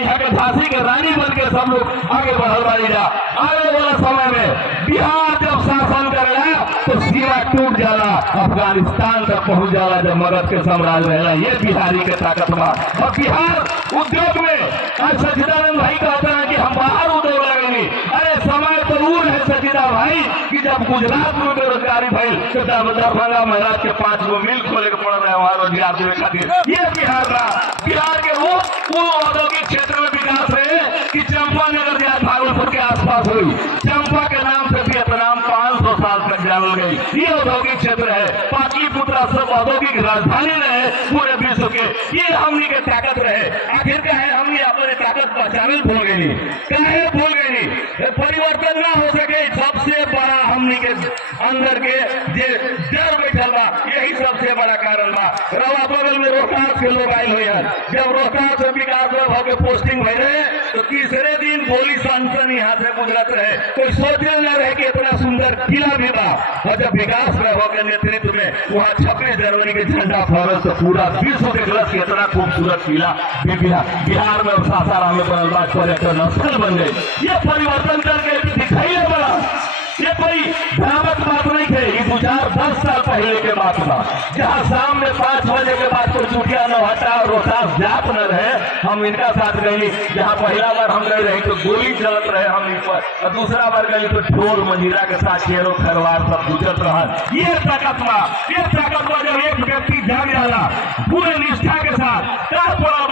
यहाँ के झांसी के रानी बन के सब लोग आगे बढ़ल बानी जा। आने वाला समय में बिहार जब शासन करेगा तो सीमा टूट जाला, अफगानिस्तान तक पहुंच जाला जब मगध के साम्राज्य रहेगा। ये बिहारी के ताकत बा। और बिहार उद्योग में आज सचिदानंद भाई कहते हैं कि हम बाहर उद्योग लगेंगे। अरे समय तो दूर है सचिदा भाई कि जब गुजरात में बेरोजगारी भाई तो दरभंगा महाराज के 5 गो मिल खोले के पड़ रहे हैं वहां रोजगार देने खातिर। ये बिहार का बिहार के वो औद्योगिक क्षेत्र में विकास है कि चंपानगर भागलपुर के आसपास हुई। चंपा के नाम से वियतनाम 500 साल तक जानल गई। ये औद्योगिक क्षेत्र है। पाटलिपुत्र सब औद्योगिक राजधानी रहे पूरे विश्व के। ये हमनी के ताकत रहे। आखिर का है हमनी अपने ताकत पहचान भूल गई, काहे भूल गई? परिवर्तन ना हो सके सबसे बड़ा हमनी के अंदर के डर बैठल बा, यही सबसे बड़ा कारण बा। रवा बगल में रोहतास के लोग आये हुए हैं। जब रोहतास से विकास के पोस्टिंग भय रहे तो तीसरे दिन गोली सनसन यहाँ से गुजरत रहे। कोई सोचे न रहे कि इतना सुंदर किला भी बा। और जब विकास के नेतृत्व में वहाँ 26 जनवरी के झंडा फहरल तो पूरा विश्व के ग्रस्त इतना खूबसूरत किला बिहार में सासाराम में बनल बा, पर्यटन स्थल बन गई। ये परिवर्तन करके दिखाई बड़ा। ये कोई भ्रामक बात नहीं है। ये 10 साल पहले के बात था जहाँ शाम में 5 बजे के बाद कोई चुटिया नौहटा और रोहतास जाप न रहे। हम इनका साथ गई जहाँ पहला बार हम गए रहे तो गोली चलत रहे हम इन पर, और दूसरा बार गई तो ढोल मंजीरा के साथ शेरों खरवार सब गुजरत रहा। ये ताकत जब एक व्यक्ति जाग जाला पूरे निष्ठा के साथ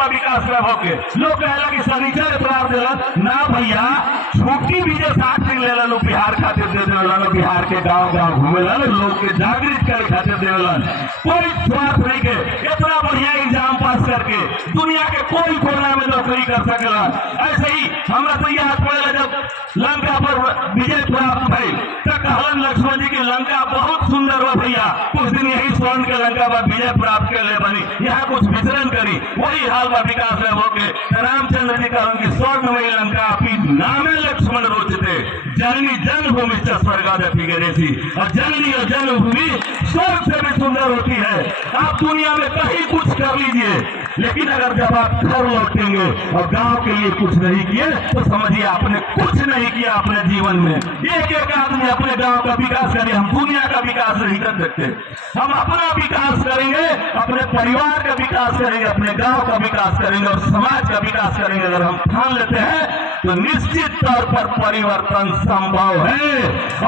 विकास में होके लोग कहला कि सनीचर एतवार दिलन ना भैया, छुट्टी भी जो 7 दिन ले लो बिहार खातिर दे देलन। बिहार के गांव घूमे लोग के जागृत करे खातिर देलन। कोई स्वार्थ नहीं के इतना बढ़िया एग्जाम पास करके दुनिया के कोई कोना में नौकरी कर सकेला। ऐसे ही हमरा तो याद पड़ेगा जब लंका पर विजय प्राप्त भई तो कहलन लक्ष्मण जी की लंका बहुत सुंदर हो भैया, कुछ दिन यही स्वर्ण के लंका पर विजय प्राप्त कर ले बनी, यहाँ कुछ विचरण करी। वही हाल में विकास में होके रामचंद्र जी कहलन कि स्वर्ण वही लंका अपनी नामे लक्ष्मण रोचते जननी जन्मभूमि स्वर्गादपि गरीसी। और जननी और जन्मभूमि स्वर्ग से भी सुंदर होती है। आप दुनिया में कहीं कुछ कर लीजिए, लेकिन अगर जब आप घर लौटेंगे और गांव के लिए कुछ नहीं किए तो समझिए आपने कुछ नहीं किया अपने जीवन में। एक आदमी अपने गांव का विकास करे, हम दुनिया का विकास नहीं कर सकते। हम अपना विकास करेंगे, अपने परिवार का विकास करेंगे, अपने गांव का विकास करेंगे और समाज का विकास करेंगे। अगर हम ठान लेते हैं तो निश्चित तौर पर परिवर्तन संभव है।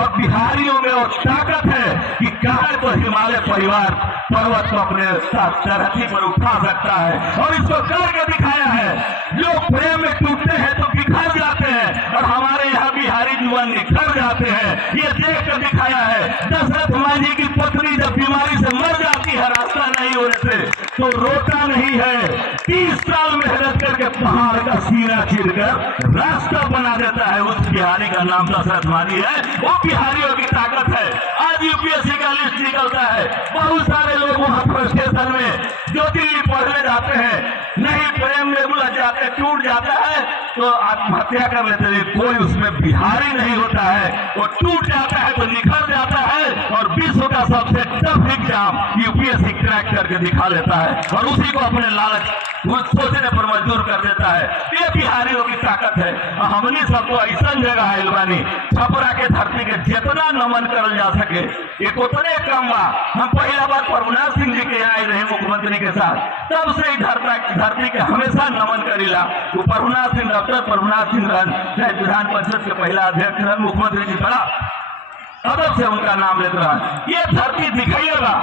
और बिहारियों में वो ताकत है कि कहे तो हिमालय परिवार पर्वत को अपने साथ धरती पर उठा सकता है और इसको करके दिखाया है। लोग प्रेम में टूटते हैं तो बिखर जाते हैं और हमारे यहाँ बिहारी युवा निखर जाते हैं। ये देख कर दिखाया है। दशरथ मांझी की पत्नी जब बीमारी से मर जाती है रास्ता नहीं होने से तो रोता नहीं है। 30 साल मेहनत करके पहाड़ का सीना चीरकर रास्ता बना देता है। उस बिहारी का नाम दशरथ मांझी है। वो बिहारियों की ताकत है। आज यूपीएससी का लिस्ट निकलता है, बहुत सारे लोग वहां फ्रस्ट्रेशन में जो दिल्ली पढ़ने जाते हैं, नहीं प्रेम में उलझ जाते, टूट जाता है तो आत्महत्या कर लेते हैं। कोई उसमें बिहारी नहीं होता है, वो टूट जाता है तो निखर जाता है और विश्व का सबसे टफ एग्जाम यूपीएससी क्रैक करके दिखा लेता है और उसी को अपने लालच सोचने पर मजबूर कर देता है। ये बिहारियों की ताकत है। हमने सबको ऐसा जगह है इलवानी छपरा के धरती के जितना नमन करल जा सके एक उतने कम बा। हम पहला बार प्रभुनाथ सिंह जी के आए रहे मुख्यमंत्री के साथ, तब से ही धरती के हमेशा नमन करीला। तो प्रभुनाथ सिंह डॉक्टर प्रभुनाथ सिंह रहन विधान परिषद के पहला अध्यक्ष रहन, मुख्यमंत्री जी बड़ा अदब से उनका नाम लेते रहा। ये धरती दिखाइएगा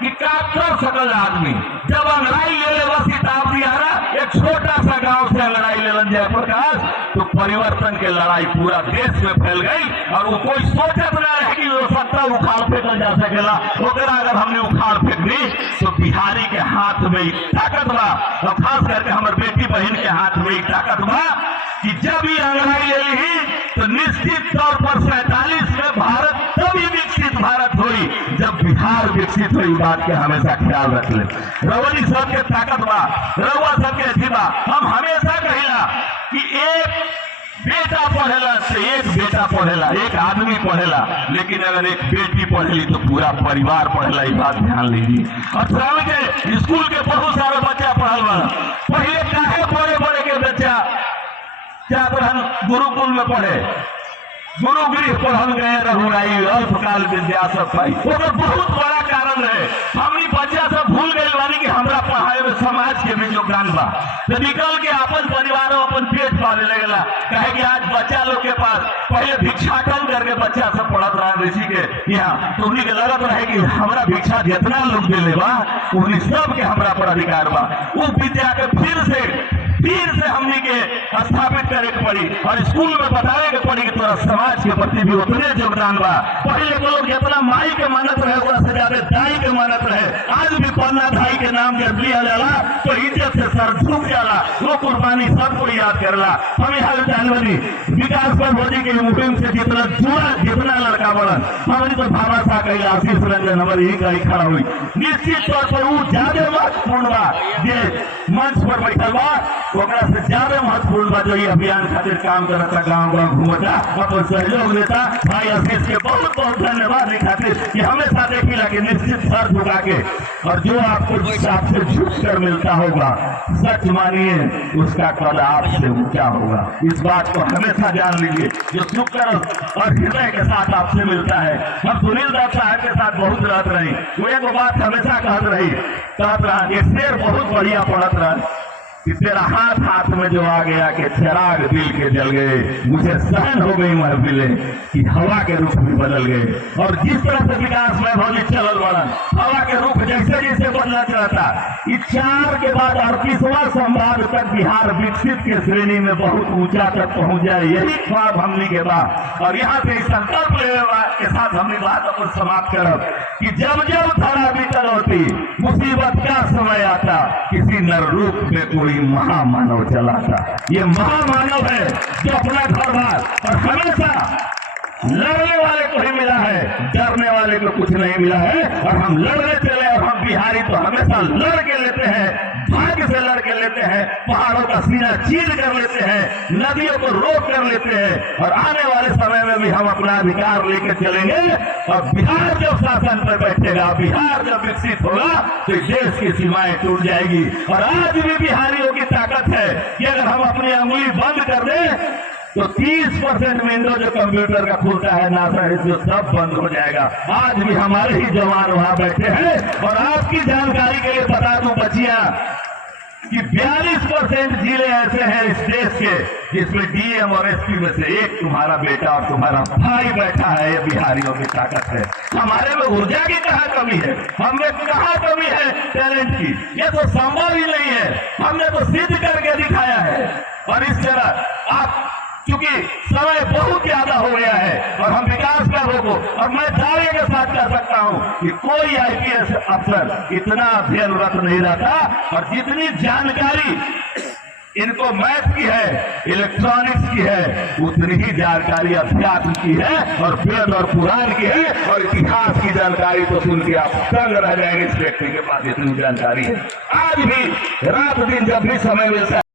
कि क्या कर सकल आदमी। जब अंग्रेजी ले ले बस किताब दिया ना, एक छोटा सा गांव से अंग्रेजी ले लन जयप्रकाश तो परिवर्तन की लड़ाई पूरा देश में फैल गई और वो कोई सोचत ना रहे कि वो सत्ता उखाड़ फेंकल जा सकेला। ओकरा अगर हमने उखाड़ फेंक दी तो बिहारी के हाथ में ही ताकत बा और खास करके हमारे बेटी बहन के हाथ में ही ताकत बा कि जब ही अंग्रेजी ले ली तो निश्चित तौर पर 47 में भारत तभी विकसित भारत हुई जब बिहार विकसित हुई। बात के हमेशा ख्याल रख ले। रवनी सबके ताकत बा, रवा सबके जीवा। हम हमेशा कहिला कि एक बेटा पढ़ेला से एक बेटा पढ़ेला, एक आदमी पढ़ेला, लेकिन अगर एक बेटी पढ़ेली तो पूरा परिवार पढ़ेला। ये बात ध्यान लीजिए। और श्रावण के स्कूल के बहुत सारे बच्चा पढ़ल बा। पहले काहे बड़े बड़े के बच्चा चाहे हम गुरुकुल में पढ़े, गुरु गृह पढ़ल गए रघुराई अल्पकाल विद्या सब पाई। वो तो बहुत बड़ा कारण है। हमनी बच्चा सब भूल गए बानी कि हमरा पढ़ाई में समाज के भी योगदान बा, तो निकल के अपन परिवार अपन पेट पाले लगेला। कहे कि आज बच्चा लोग के पास पहले भिक्षाटन करके बच्चा सब पढ़त रहा ऋषि के यहाँ, तो उन्हीं के लगत रहे कि हमरा भिक्षा जितना लोग दिले बा उन्हीं सब के हमरा पर अधिकार बा। वो विद्या के फिर से हमनी के स्थापित करे के पड़ी और स्कूल में बतावे के पड़ी कि तोरा समाज के प्रति भी उतने योगदान बा। पहले के लोग जितना माई के मानत रहे ओकरा से ज्यादा दाई के मानत रहे। आज भी पन्ना दाई के नाम जब लिया जाला तो इज्जत से सर झुक जाला, वो कुर्बानी सबको याद करला। हम यहाँ जानवरी विकास पर मोदी के मुहिम से जितना जुड़ा जितना लड़का बढ़न हमारी तो भावा सा कही आशीष रंजन हमारी ही गाड़ी खड़ा हुई। निश्चित तौर पर वो ज्यादा महत्वपूर्ण बा जे मंच पर बैठल बा, ओकरा से ज्यादा महत्वपूर्ण बा जो ये अभियान खातिर काम करता, गाँव गाँव घूमता, अपन सहयोग देता। भाई आशीष के बहुत बहुत धन्यवाद खातिर कि हमेशा देखी लगे निश्चित सर झुका के, और जो आपको आपसे झुक कर मिलता होगा सच मानिए उसका कद आपसे ऊंचा होगा। इस बात को हमेशा जान लीजिए। जो झुक कर और हृदय के साथ आपसे मिलता है। हम सुनील दत्त साहब के साथ बहुत रहत रही, वो एक बात हमेशा कहत रहा कि शेर बहुत बढ़िया पढ़त रहा कि तेरा हाथ में जो आ गया कि चिराग दिल के जल गए, मुझे सहन हो गई महफिलें कि हवा के रुख भी बदल गए। और जिस तरह से विकास वैभव चलल बड़ा हवा के रुख जैसे जैसे बदला चाहता, इस 4 के बाद 38वां संभाग तक बिहार विकसित के श्रेणी में बहुत ऊंचा तक पहुंच जाए, यही ख्वाब हमनी के बाद। और यहाँ से संकल्प के साथ हमने बात अपन समाप्त करब कि जब जब धरा बीतल होती मुसीबत का समय आता, किसी नर रूप में कोई महामानव चलाता। ये महामानव है जो अपना घर बार और हमेशा लड़ने वाले को ही मिला है, डरने वाले को कुछ नहीं मिला है। और हम लड़ने चले, और हम बिहारी तो हमेशा लड़ के लेते हैं, भाग्य से लड़ के लेते हैं, पहाड़ों का सीना चीर कर लेते हैं, नदियों को रोक कर लेते हैं। और आने वाले समय में भी हम अपना अधिकार लेकर चलेंगे। और बिहार जब शासन पर बैठेगा, बिहार जब विकसित होगा तो देश की सीमाएं टूट जाएगी। और आज भी बिहारियों की ताकत है कि अगर हम अपनी अंगुली बंद कर दें तो 30% विंडो जो कंप्यूटर का खुलता है नासा जो सब बंद हो जाएगा। आज भी हमारे ही जवान वहां बैठे हैं। और आपकी जानकारी के लिए बता दूं बच्चियां कि 42% जिले ऐसे हैं इस देश के जिसमें डीएम और एसपी में से एक तुम्हारा बेटा और तुम्हारा भाई बैठा है। ये बिहारियों की ताकत है। हमारे में ऊर्जा की कहाँ कमी है, हमें कहाँ कमी है टैलेंट की, ये तो संभव ही नहीं है। हमने तो सिद्ध करके दिखाया है। और इस तरह आप क्योंकि समय बहुत ज्यादा हो गया है और हम विकास का होगा, और मैं दावे के साथ कह सकता हूं कि कोई आईपीएस अफसर इतना अध्ययनरत नहीं रहता। और जितनी जानकारी इनको मैथ की है, इलेक्ट्रॉनिक्स की है, उतनी ही जानकारी अध्यात्म की है और वेद और पुराण की है। और इतिहास की जानकारी तो सुन के आप दंग रह जाएंगे, इस व्यक्ति के पास इतनी जानकारी है। आज भी रात दिन जब भी समय मिलता है